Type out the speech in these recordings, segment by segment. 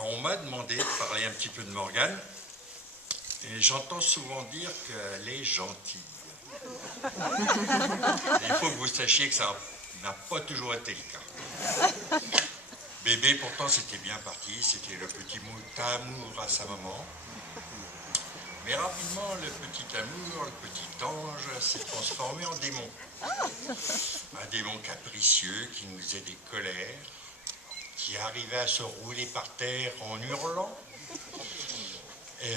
On m'a demandé de parler un petit peu de Morgane, et j'entends souvent dire qu'elle est gentille. Il faut que vous sachiez que ça n'a pas toujours été le cas. Bébé, pourtant, c'était bien parti, c'était le petit amour à sa maman. Mais rapidement, le petit amour, le petit ange s'est transformé en démon. Un démon capricieux qui nous faisait des colères, qui arrivait à se rouler par terre en hurlant, et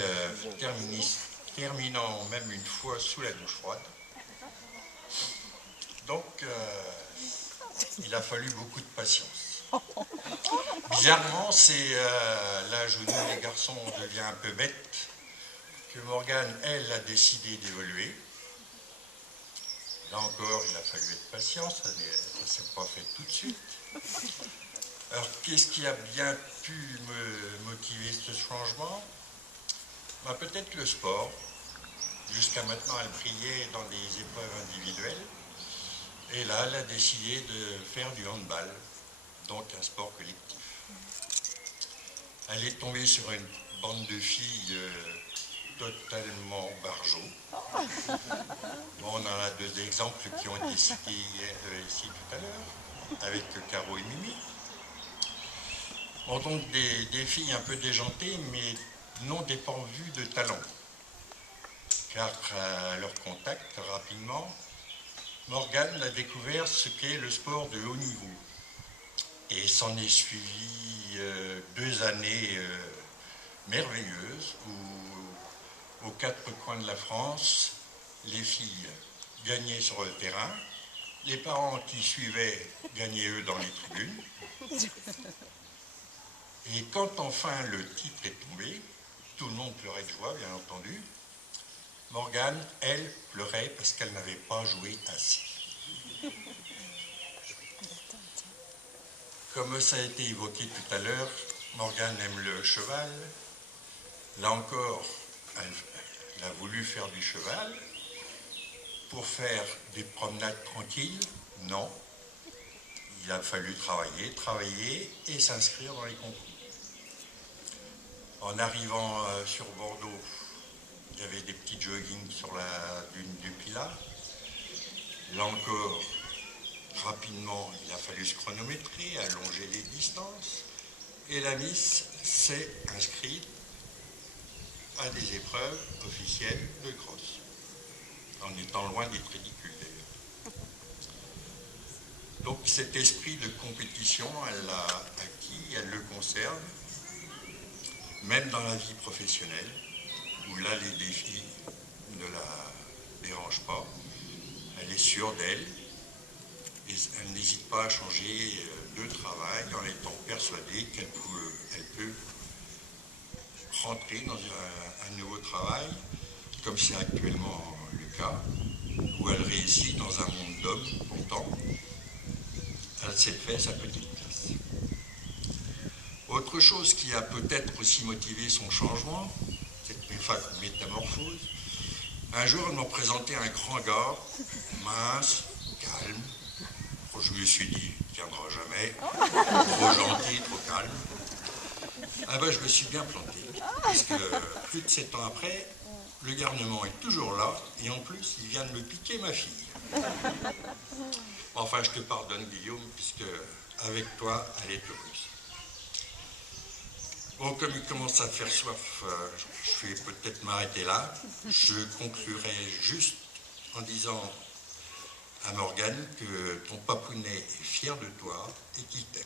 terminant même une fois sous la douche froide. Donc, il a fallu beaucoup de patience. Bizarrement, c'est l'âge où nous, les garçons, on devient un peu bêtes, que Morgane, elle, a décidé d'évoluer. Là encore, il a fallu être patient, ça ne s'est pas fait tout de suite. Alors, qu'est-ce qui a bien pu me motiver ce changement? Peut-être le sport. Jusqu'à maintenant, elle brillait dans des épreuves individuelles. Et là, elle a décidé de faire du handball, donc un sport collectif. Elle est tombée sur une bande de filles totalement barjots. Bon, on en a deux exemples qui ont été cités ici tout à l'heure, avec Caro et Mimi. Bon, donc des filles un peu déjantées, mais non dépourvues de talent. Car à leur contact, rapidement, Morgane a découvert ce qu'est le sport de haut niveau. Et s'en est suivi 2 années merveilleuses où, aux 4 coins de la France, les filles gagnaient sur le terrain, les parents qui suivaient gagnaient eux dans les tribunes. Et quand enfin le titre est tombé, tout le monde pleurait de joie, bien entendu. Morgane, elle, pleurait parce qu'elle n'avait pas joué assez. Comme ça a été évoqué tout à l'heure, Morgane aime le cheval. Là encore, elle a voulu faire du cheval. Pour faire des promenades tranquilles, non. Il a fallu travailler et s'inscrire dans les concours. En arrivant sur Bordeaux, il y avait des petits joggings sur la dune du Pilat. Là encore, rapidement, il a fallu se chronométrer, allonger les distances. Et la Miss s'est inscrite à des épreuves officielles de cross, en étant loin d'être ridicule d'ailleurs. Donc cet esprit de compétition, elle l'a acquis, elle le conserve, même dans la vie professionnelle, où là les défis ne la dérangent pas. Elle est sûre d'elle et elle n'hésite pas à changer de travail en étant persuadée qu'elle peut rentrer dans un nouveau travail, comme c'est actuellement le cas, où elle réussit dans un monde d'hommes. Pourtant, elle s'est fait sa petite place. Autre chose qui a peut-être aussi motivé son changement, cette métamorphose, un jour elle m'a présenté un grand gars, mince, calme. Je me suis dit, il ne tiendra jamais, trop gentil, trop calme. Ah ben je me suis bien planté, parce que plus de 7 ans après, le garnement est toujours là, et en plus il vient de me piquer ma fille. Enfin je te pardonne Guillaume, puisque avec toi elle est heureuse. Bon, comme il commence à faire soif, je vais peut-être m'arrêter là. Je conclurai juste en disant à Morgane que ton papounet est fier de toi et qu'il t'aime.